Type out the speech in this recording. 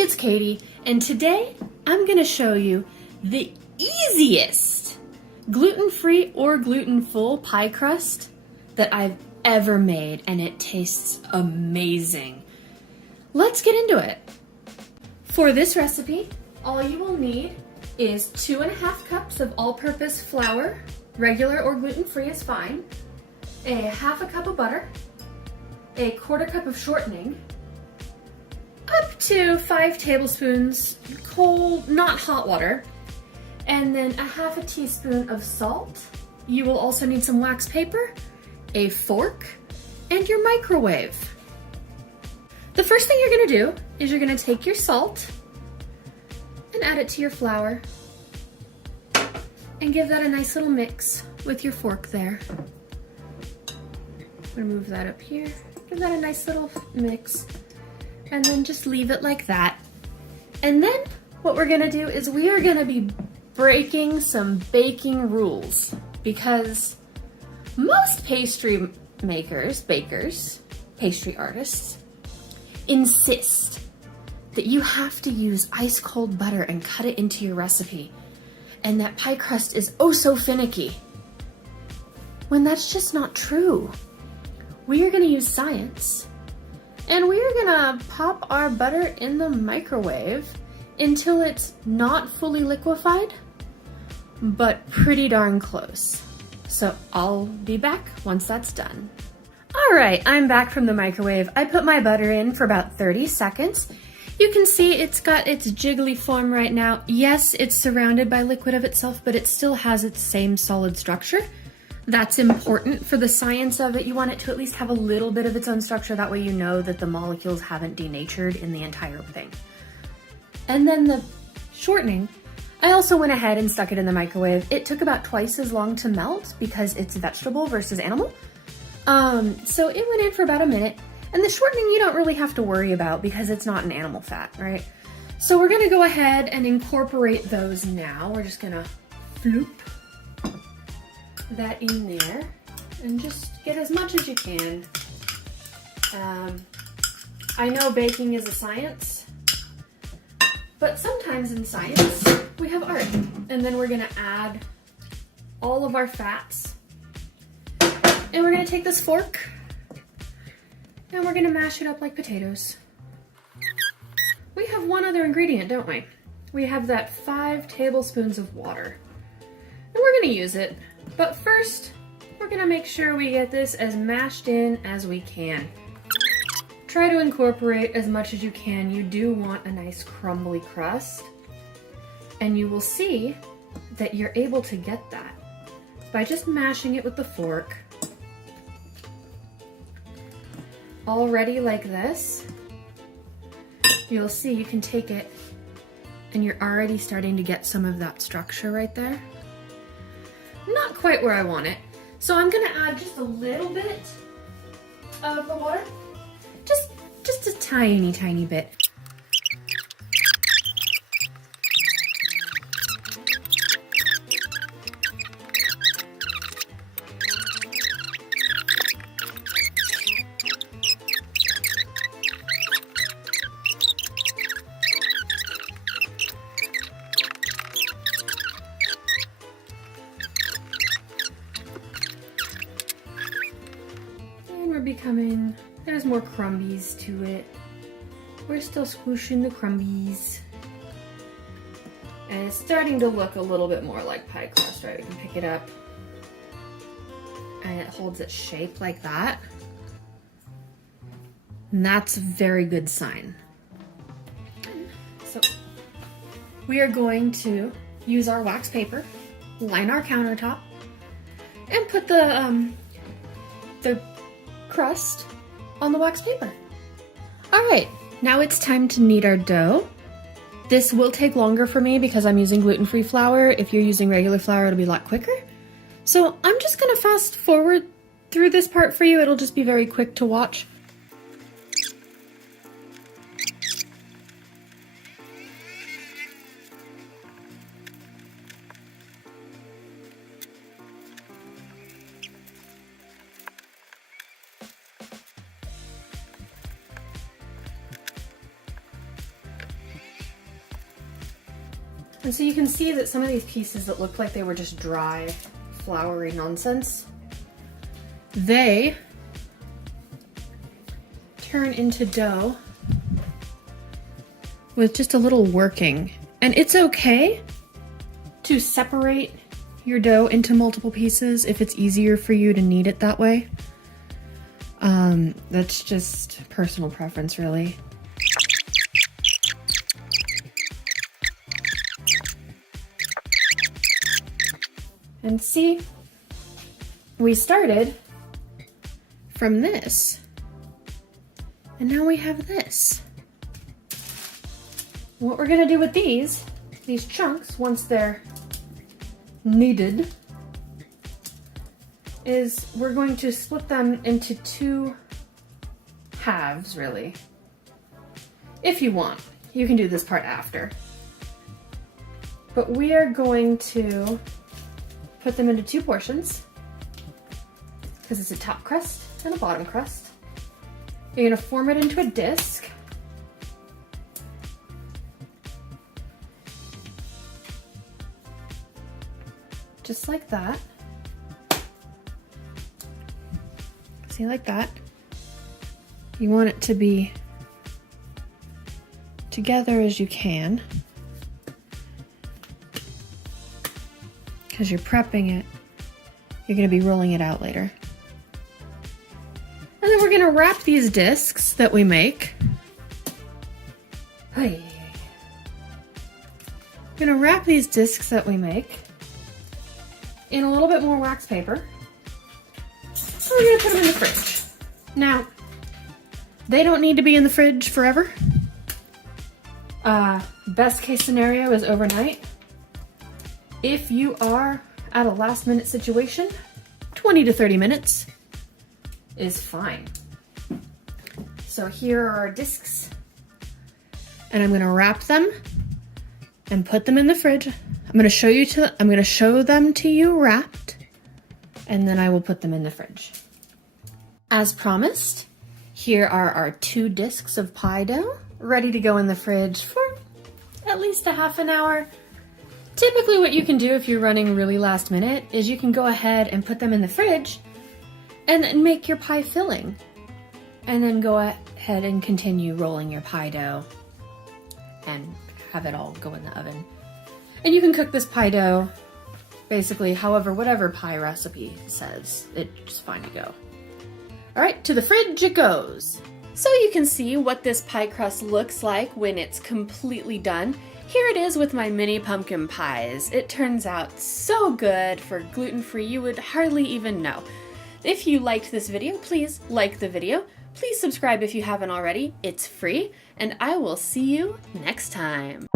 it's Katie, and today I'm going to show you the easiest gluten-free or gluten-full pie crust that I've ever made, and it tastes amazing. Let's get into it. For this recipe, all you will need is 2.5 cups of all-purpose flour, regular or gluten-free is fine, a 1/2 cup of butter, a 1/4 cup of shortening, up to 5 tablespoons cold, not hot water, and then a 1/2 teaspoon of salt. You will also need some wax paper, a fork, and your microwave. The first thing you're gonna do is you're gonna take your salt and add it to your flour and give that a nice little mix with your fork there. I'm gonna move that up here, give that a nice little mix, and then just leave it like that. And then what we're gonna do is we are gonna be breaking some baking rules, because most pastry makers, bakers, pastry artists insist that you have to use ice cold butter and cut it into your recipe, and that pie crust is oh so finicky, when that's just not true. We are gonna use science, and we're gonna pop our butter in the microwave until it's not fully liquefied, but pretty darn close. So I'll be back once that's done. All right, I'm back from the microwave. I put my butter in for about 30 seconds. You can see it's got its jiggly form right now. Yes, it's surrounded by liquid of itself, but it still has its same solid structure. That's important for the science of it. You want it to at least have a little bit of its own structure. That way you know that the molecules haven't denatured in the entire thing. And then the shortening, I also went ahead and stuck it in the microwave. It took about twice as long to melt because it's vegetable versus animal. So it went in for about a minute. And the shortening you don't really have to worry about because it's not an animal fat, right? So we're gonna go ahead and incorporate those now. We're just gonna floop that in there and just get as much as you can. I know baking is a science, but sometimes in science we have art. And then we're gonna add all of our fats, and we're gonna take this fork and we're gonna mash it up like potatoes. We have one other ingredient, don't we? We have that 5 tablespoons of water, and we're gonna use it. But first, we're gonna make sure we get this as mashed in as we can. Try to incorporate as much as you can. You do want a nice crumbly crust, and you will see that you're able to get that by just mashing it with the fork. Already like this, you'll see you can take it and you're already starting to get some of that structure right there. Not quite where I want it. So I'm gonna add just a little bit of the water. Just a tiny, tiny bit. Becoming, there's more crumbies to it. We're still squooshing the crumbies. And it's starting to look a little bit more like pie crust, right? We can pick it up and it holds its shape like that. And that's a very good sign. So we are going to use our wax paper, line our countertop, and put the crust on the wax paper. All right, now it's time to knead our dough. This will take longer for me because I'm using gluten-free flour. If you're using regular flour, it'll be a lot quicker. So I'm just gonna fast forward through this part for you. It'll just be very quick to watch. And so you can see that some of these pieces that look like they were just dry, floury nonsense, they turn into dough with just a little working. And it's okay to separate your dough into multiple pieces if it's easier for you to knead it that way. That's just personal preference, really. And see, we started from this, and now we have this. What we're gonna do with these chunks, once they're kneaded, is we're going to split them into two halves, really. If you want, you can do this part after. But we are going to put them into two portions because it's a top crust and a bottom crust. You're gonna form it into a disc. Just like that. See, like that. You want it to be together as you can, because you're prepping it. You're going to be rolling it out later. And then we're going to wrap these discs that we make. We're going to wrap these discs that we make in a little bit more wax paper. So we're going to put them in the fridge. Now, they don't need to be in the fridge forever. Best case scenario is overnight. If you are at a last minute situation, 20 to 30 minutes is fine. So here are our discs, and I'm gonna wrap them and put them in the fridge. I'm gonna show them to you wrapped, and then I will put them in the fridge. As promised, here are our 2 discs of pie dough ready to go in the fridge for at least a half an hour. Typically what you can do if you're running really last minute is you can go ahead and put them in the fridge and then make your pie filling. And then go ahead and continue rolling your pie dough and have it all go in the oven. And you can cook this pie dough basically whatever pie recipe says. It's fine to go. All right, to the fridge it goes. So you can see what this pie crust looks like when it's completely done. Here it is with my mini pumpkin pies. It turns out so good for gluten-free, you would hardly even know. If you liked this video, please like the video. Please subscribe if you haven't already. It's free, and I will see you next time.